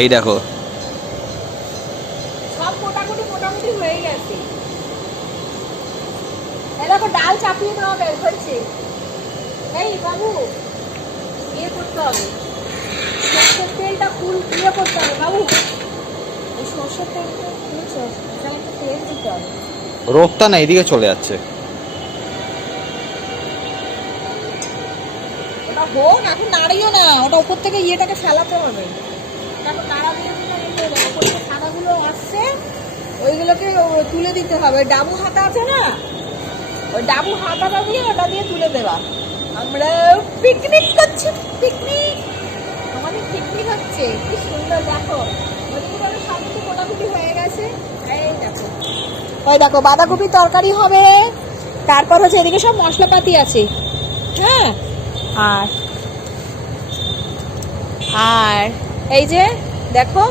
এই দেখো। সব মোটামুটি মোটামুটি হয়ে গেছে। এই ডাল চাপিয়ে দেওয়া হয়েছে। এই বাবু ইয়ে করতে হবে। সর্ষের তেলটা ইয়ে করতে হবে বাবু। এই সর্ষের তেলটা ফুলছে এখানে একটু তেল দিতে হবে। রোগটা না এদিকে চলে যাচ্ছে। ওটা হোক এখন নাড়িও না ওটা উপর থেকে ইয়েটাকে ফেলাতে হবে। তারপর থেকে সাদাগুলো আসছে, ওইগুলোকে তুলে দিতে হবে। ডাবু হাতা আছে না? ওই ডাবু হাতাটা দিয়ে ওটা দিয়ে তুলে দেবা। আমরা পিকনিক করছি পিকনিক আমাদের পিকনিক হচ্ছে, কি সুন্দর, দেখো। ওদিকে সব মোটামুটি হয়ে গেছে। এই দেখো। ওই দেখো বাঁধাকপি তরকারি হবে। তারপর হচ্ছে এদিকে সব মশলাপাতি আছে। হ্যাঁ? আর আর এই যে দেখো।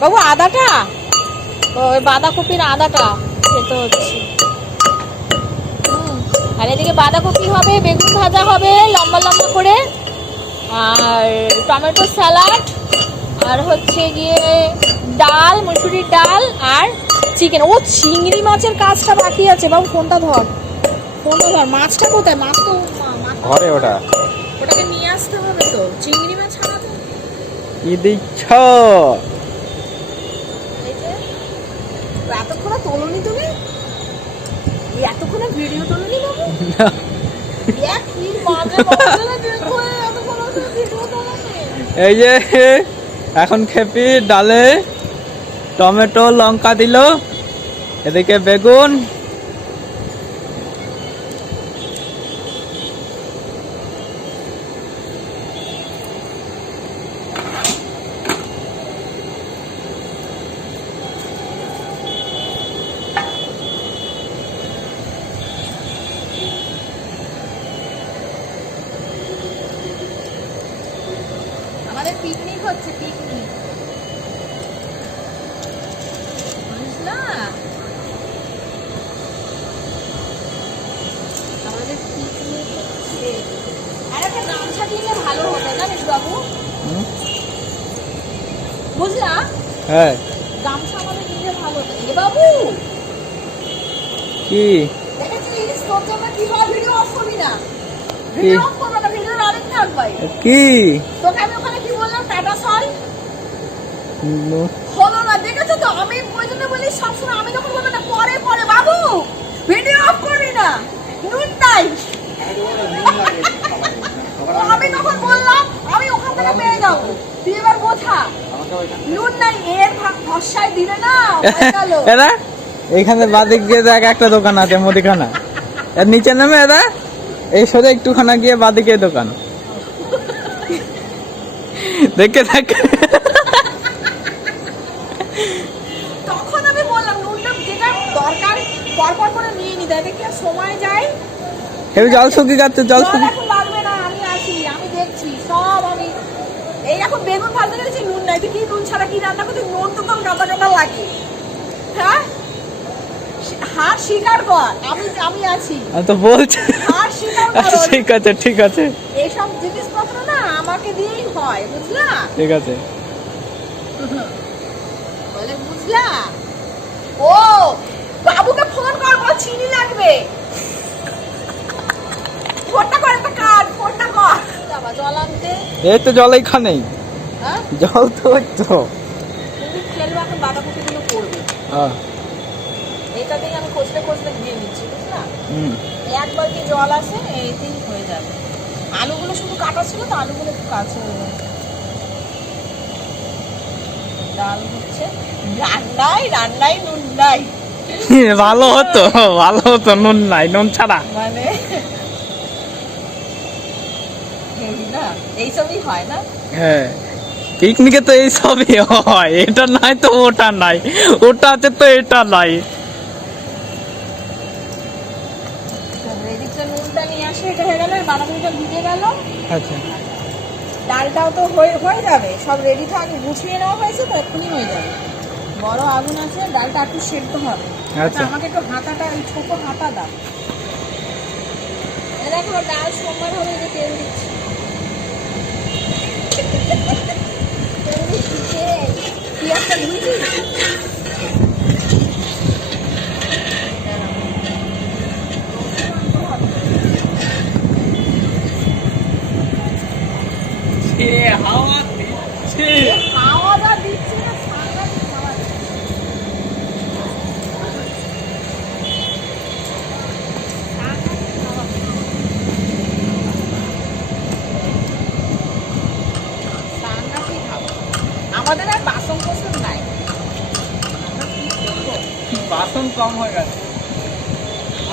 বাবু আদাটা? ওই বাঁধাকপির আদাটা খেতে হচ্ছে। আর এদিকে বাঁধাকপি হবে বেগুন ভাজা হবে লম্বা লম্বা করে। আর টমেটো স্যালাড আর হচ্ছে গিয়ে ডাল মুসুরির ডাল আর চিকেন। ও চিংড়ি মাছের কাজটা বাকি আছে। বাবু ফোনটা ধর। ফোনটা ধর। মাছটা কোথায়? মাছ তো ঘরে ওটা। ওটাকে নিয়ে আসতে হবে তো। চিংড়ি মাছ কি দিচ্ছ এই যে এতক্ষণে তোলনি তুমি? এতক্ষণে ভিডিও তোলনি বাবু? এক কি বাজে বাজে দেখো এতক্ষণে ভিডিও তোলনি। এই যে এখন খেপি ডালে টমেটো লঙ্কা দিল এদিকে বেগুন আমাদের পিকনিক হচ্ছে পিকনিক বুঝলা আমাদের পিকনিক হচ্ছে আর একটা গামছা দিলে ভালো হতো জানিস বাবু হুম? বুঝলা হ্যাঁ গামছা আমাদের দিলে ভালো হতো এ বাবু কি দেখেছিস তোর জন্য কি হয় ভিডিও অফ করবি না ভিডিও অফ করবে না ভিডিও কি? তোকে আমি ওখানে কি বললাম? টাটা সল? হলো না। দেখেছ তো? আমি ওই জন্য বলি সবসময় আমি যখন বলব না পরে পরে। বাবু! ভিডিও অফ করবি না। নুন নাই। আমি তখন বললাম আমি ওখান থেকে পেয়ে যাব। তুই এবার বোঝা। নুন নাই এর ভরসায় দিলে না এরা? এখানে বাদিক গিয়ে দেখ একটা দোকান আছে মুদিখানা। এর নিচে নেমে এরা এই সোজা একটুখানা গিয়ে বাদিকে দোকান। দেখে দেখ। তখন আমি বললাম নুনটা যেটা দরকার পরপর করে নিয়ে নিতে হবে সময় যায়? হেবি জল শুকিয়ে যাচ্ছে জল জল শুকিয়ে এখন লাগবে না আমি আছি আমি দেখছি সব আমি এই এখন বেগুন ভাজতে গেছি নুন নাই তুই কি নুন ছাড়া কি রান্না করতে? নুন তো তোর লাগে। হ্যাঁ? শি- হার স্বীকার কর আমি আমি আছি। আমি তো বলছি। হার স্বীকার কর ঠিক আছে ঠিক আছে। এইসব জিনিসপত্র না আমাকে দিয়েই হয় বুঝলা? ঠিক আছে। বলে বুঝলা? ও বাবুকে ফোন কর বল চিনি লাগবে। ফোনটা কর একটা কাজ ফোনটা কর। বাবা জল আনতে। এই তো জল এইখানেই। জল তো খেলবে এখন বাঁধাকপিগুলো করবে। হ্যাঁ, আমি কষলে কষলে দিয়ে বুঝলা। এক বালতি জল হয়ে যাবে। আলুগুলো শুধু কাটা ছিল তো আলুগুলো একটু কাছে হয়ে যাবে ডাল হচ্ছে রান্নাই রান্নাই নুন নাই। ভালো হতো ভালো হতো নুন নাই নুন ছাড়া। মানে এইসবই হয় না? হ্যাঁ। পিকনিকে তো এই সবই হয়। এটা নাই তো ওটা নাই। ওটা আছে তো এটা নাই। হয়ে আচ্ছা। ডালটাও তো হয়ে হয়ে যাবে। সব রেডি থাক গুছিয়ে নেওয়া হয়েছে তো এক্ষুনি হয়ে যাবে। বড় আগুন আছে ডালটা একটু সেদ্ধ হবে। আচ্ছা। আমাকে একটু হাতাটা ওই ছোট হাতা দাও। এ দেখো ডাল সোমবার হবে যে তেল দিচ্ছি। 别和邻居。切好。বাসন কম হয়ে গেছে।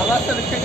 আবার দেখতে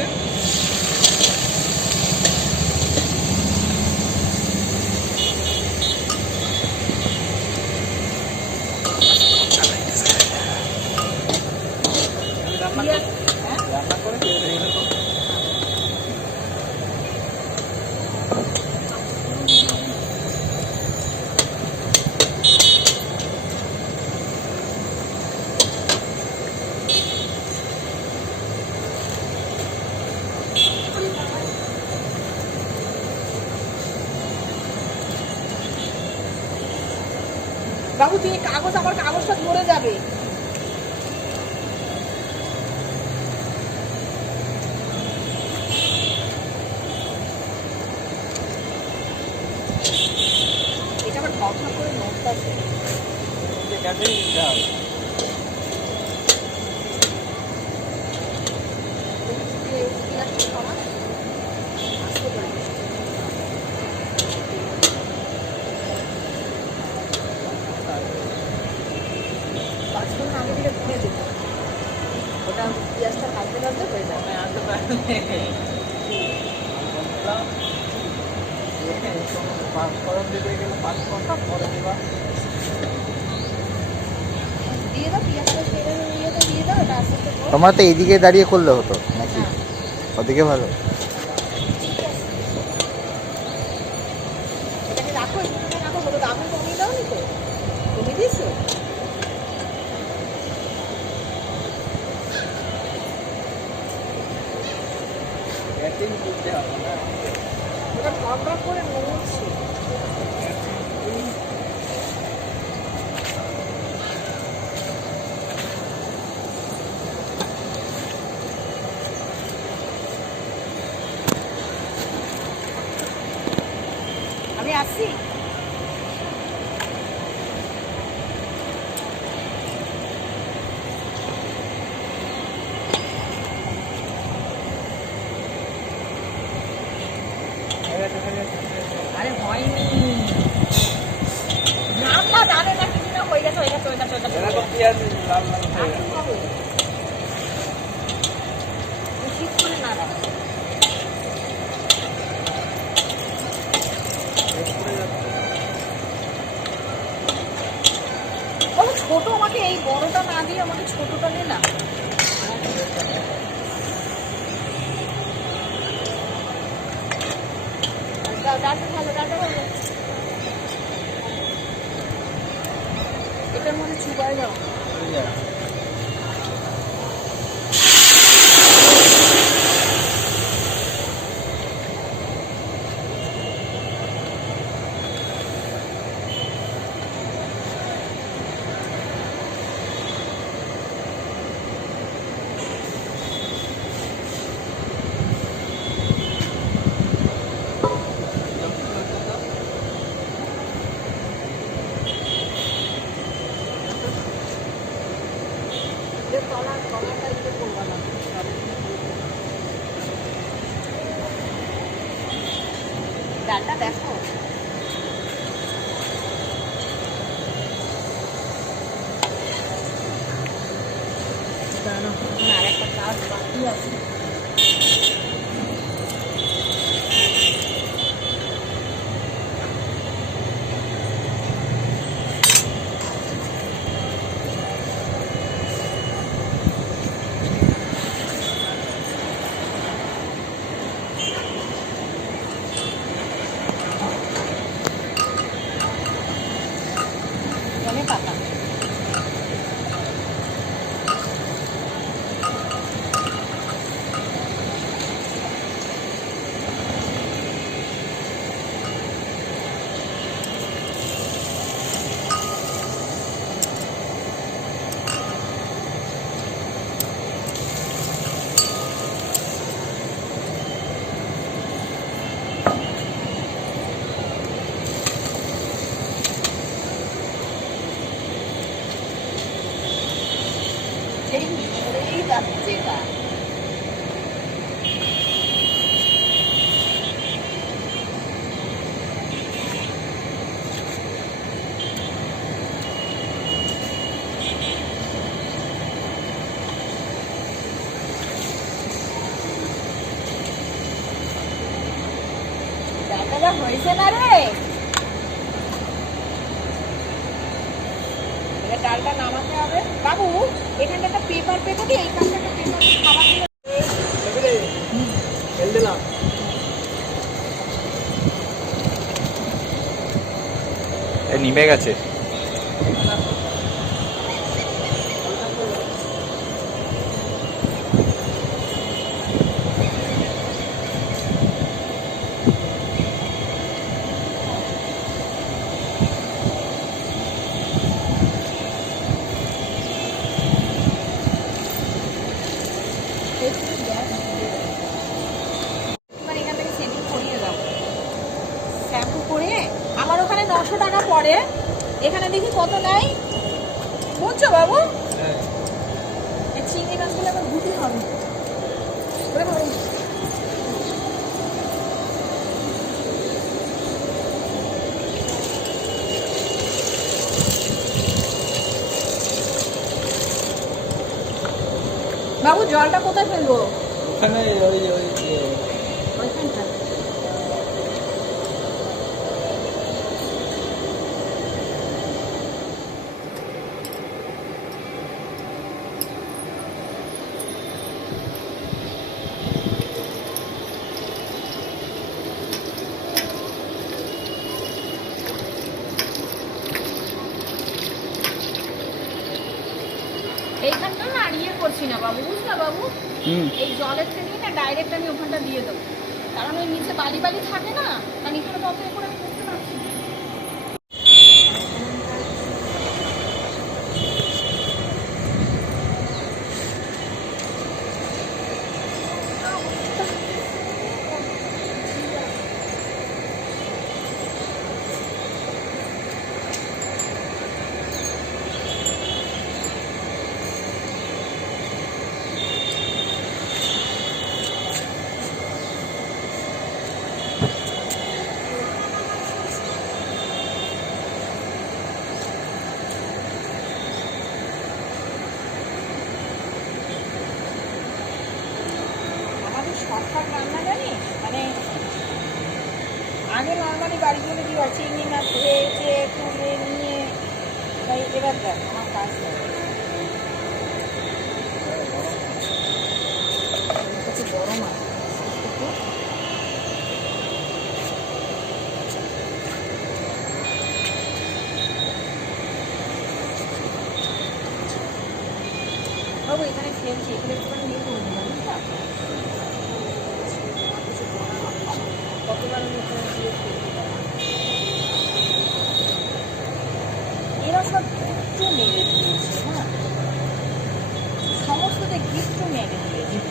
বাবু তুই কাগজ আমার কাগজটা ধরে যাবে। ফরম তোমার তো এইদিকে দাঁড়িয়ে করলে হতো নাকি? ওদিকে ভালো। assim? ছোট আমাকে, এই বড়টা না দিয়ে আমাকে ছোটটা নে। না ভালো ডাটা ভালো এটার মধ্যে চুপায় যাও ডালটা না রে? ডালটা নামাতে হবে। বাবু এখানটা একটা পেপার পেতে এই একটা পেপার খাবার দিয়ে নিমে গেছে এবার এখান থেকে শ্যাম্পু করিয়ে দাও শ্যাম্পু করে আমার ওখানে নশো টাকা পড়ে এখানে দেখি কত নেয় বুঝছ বাবু এই চিংড়ি মাছগুলো আবার গুটি হবে ওরে বাবা। বাবু জলটা কোথায় ফেলব? ওখানে ওই ওই ওইখানটা এইখানটা না আর ইয়ে করছি না বাবু বুঝলা বাবু হুম এই জলের থেকে না ডাইরেক্ট আমি ওখানটা দিয়ে দেবো কারণ ওই নিচে বালি বালি থাকে না কারণ এখানে তো অত এ করে আমি করতে পারছি না। আমাদের শর্টকাট রান্না জানি? মানে আগে নর্মালি বাড়িগুলো কি আছে চিংড়ি, মাছ ধুয়েছে তুলে নিয়ে, তাই এবার দেখ, আমার কাজ গরম হচ্ছে বড় মাছ বাবু এখানে ফেলছি এগুলো একটুখানি নিয়ে করে দেবো বুঝলা কতবার আমি ওখানে দিয়ে ফেলতে পারি। এরা সব গিফটও মেরে দিয়েছে হ্যাঁ সমস্ততে গিফটও মেরে দিয়েছে তোমার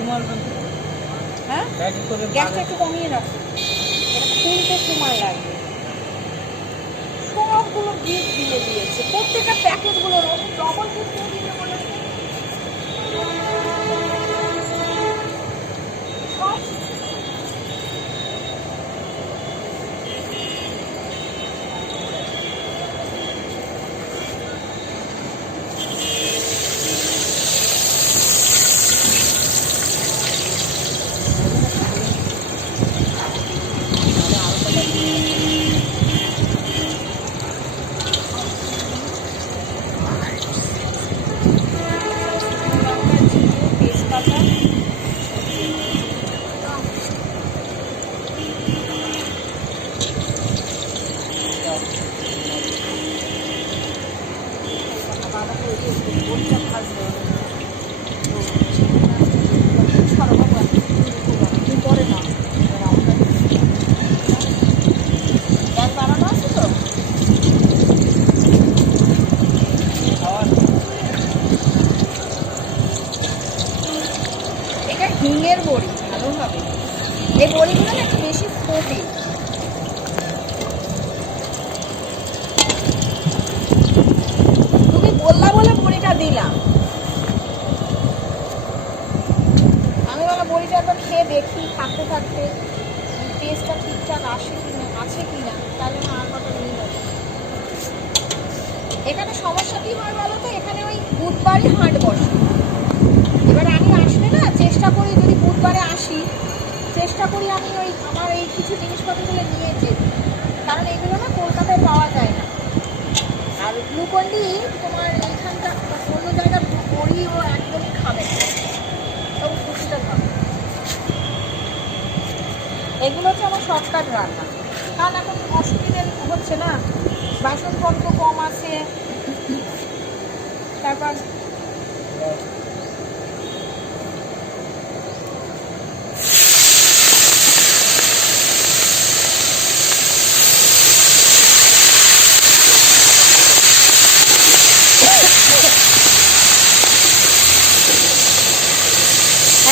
হ্যাঁ? গ্যাসটা একটু কমিয়ে রাখো খুলতে সময় লাগবে। সবগুলো গিফট দিয়ে দিয়েছে। প্রত্যেকটা প্যাকেটগুলো ডবল গিফট দিয়ে দিতে বলেছে সব তেজপাতা পরে না গ্যাস বাড়ানো আছে তো এটা হিঙের বড়ি ভালো হবে এই বড়িগুলো না একটু বেশি ফোটে তুমি বললা বলে বড়িটা দিলাম থাকতে থাকতে টেস্টটা আসে আছে কি তাহলে না আর নিয়ে যাবে এখানে সমস্যা কি হয় বলো তো? এখানে ওই বুধবারই হাট বসে। এবার আমি আসলে না, চেষ্টা করি যদি বুধবারে আসি, চেষ্টা করি আমি ওই আমার এই কিছু জিনিসপত্রগুলো নিয়ে যেতে। কারণ এগুলো না কলকাতায় পাওয়া যায় না। আর গ্লুকন্ডি তোমার এইখানটা অন্য জায়গার বড়ি ও একদমই খাবে না তবু পুষ্টিটা খাবে এগুলো হচ্ছে আমার শর্টকাট রান্না। কারণ এখন অসুবিধে হচ্ছে না। বাসনপত্র কম আছে। তারপর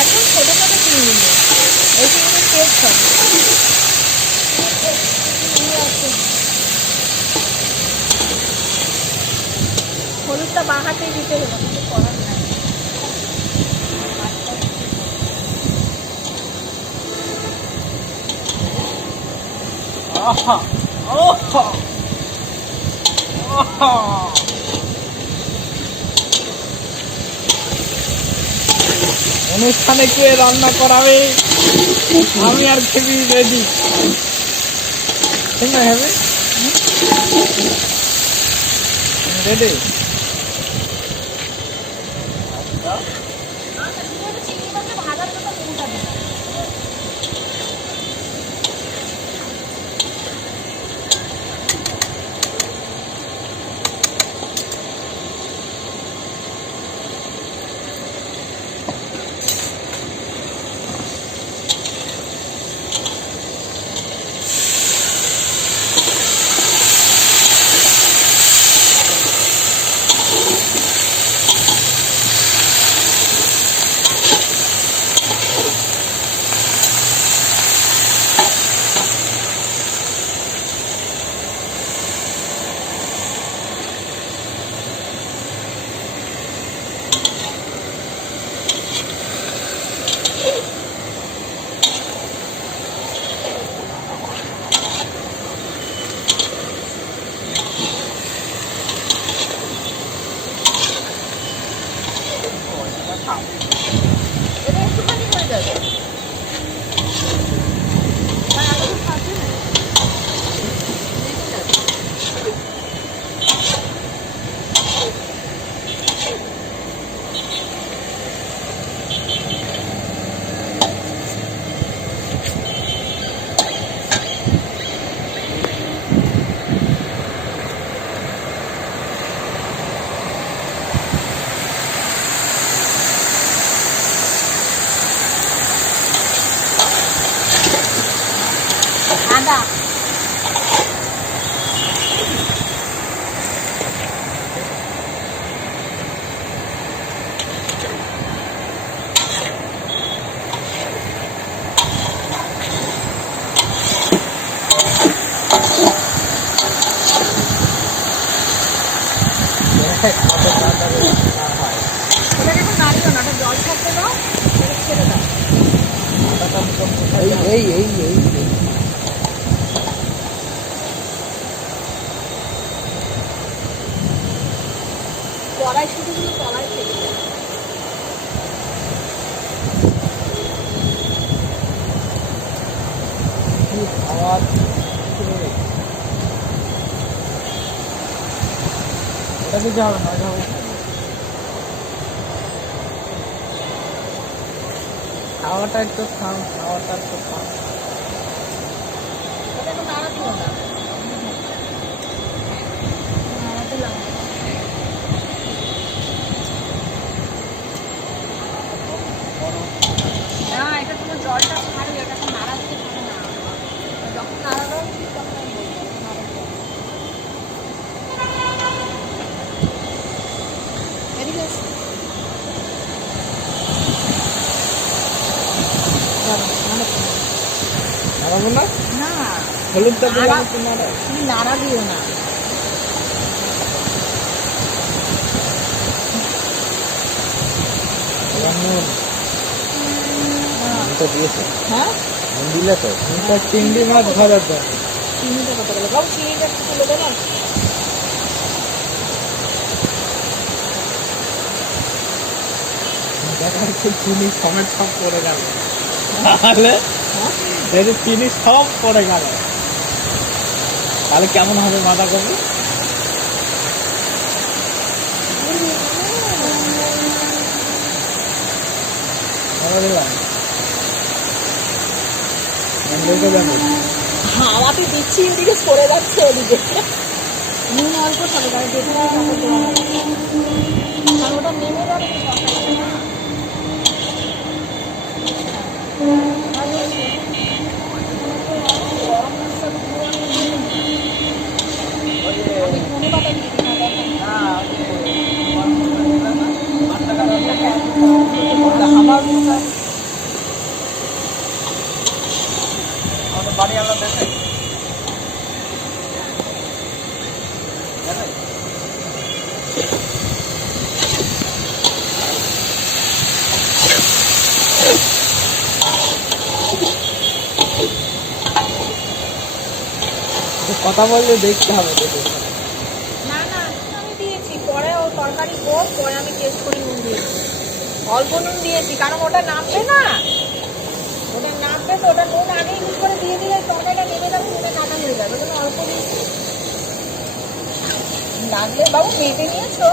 একদম ছোটো ছোটো চিংড়ি নিয়ে এই চিংড়ির টেস্ট হবে চিংড়ি আছে। হলুদটা বাঁ হাতেই দিতে হলো কিছু করার নাই আহা ওহা আহা অনুষ্ঠানে কে রান্না করাবে আমি আর খেবি রেডি। হবে রেডি আচ্ছা, তুমি ওটা চিংড়ি মাছটা ভাজার জন্য নুনটা দিবে। এটা একটুখানি হয়ে যাবে আর আলু খাচ্ছে না দেখে যাবে। আদা এটাকে এখন নাড়িও না ওটা জল থাকতে দাও এটা ছেড়ে দাও এই এই এই এই এই। কড়াই শুধুগুলো কড়াই থেকে দাও। কি খাওয়ার এটা হবে না। খাওয়াটা একটু খাও খাওয়াটা একটু খাও ওটা এখন নাড়া দিও না নাড়াতে লাগবে না এটা তোমার জলটা ছাড়বে এটা এখন নাড়া দিতে পারে না যখন নাড়া দাও ঠিক তখন আমি বলব নাড়া দাও। এদিকে এসো। দাঁড়াও, নাড়াতে দাও। নাড়াবো না না। হলুদটা তুমি নাড়া দিও না। হ্যাঁ। দিলে তো। চিংড়ি মাছ ভাজা তো চিনিটা কত গেল বাবু চিনিটা একটু তুলে দেবেন চিনি সমেত সব গেল। তাহলে? এই যে চিনি সব পড়ে গেল। তাহলে কেমন হবে বাঁধাকপি হাওয়াতে দিচ্ছি, এদিকে সরে যাচ্ছে এদিকে। নুন অল্প থাকে ওটা তো তরকারিতে। আমি ধনে পাতা দিয়ে দিই না, দেখেন। আমার আমাদের কথা বললে দেখতে হবে দেখে না না নুন আমি দিয়েছি পরে ও তরকারি হোক পরে আমি টেস্ট করে নুন দিয়েছি অল্প নুন দিয়েছি, কারণ ওটা নামবে না। ওটা নামবে তো, ওটা নুন আগেই ইউজ করে দিয়ে দিলে টমেটা নেমে যাবে, নুনে কাটা হয়ে যাবে জন্য অল্প দিয়েছি। লাগলে বাবু মেপে নিয়েছো।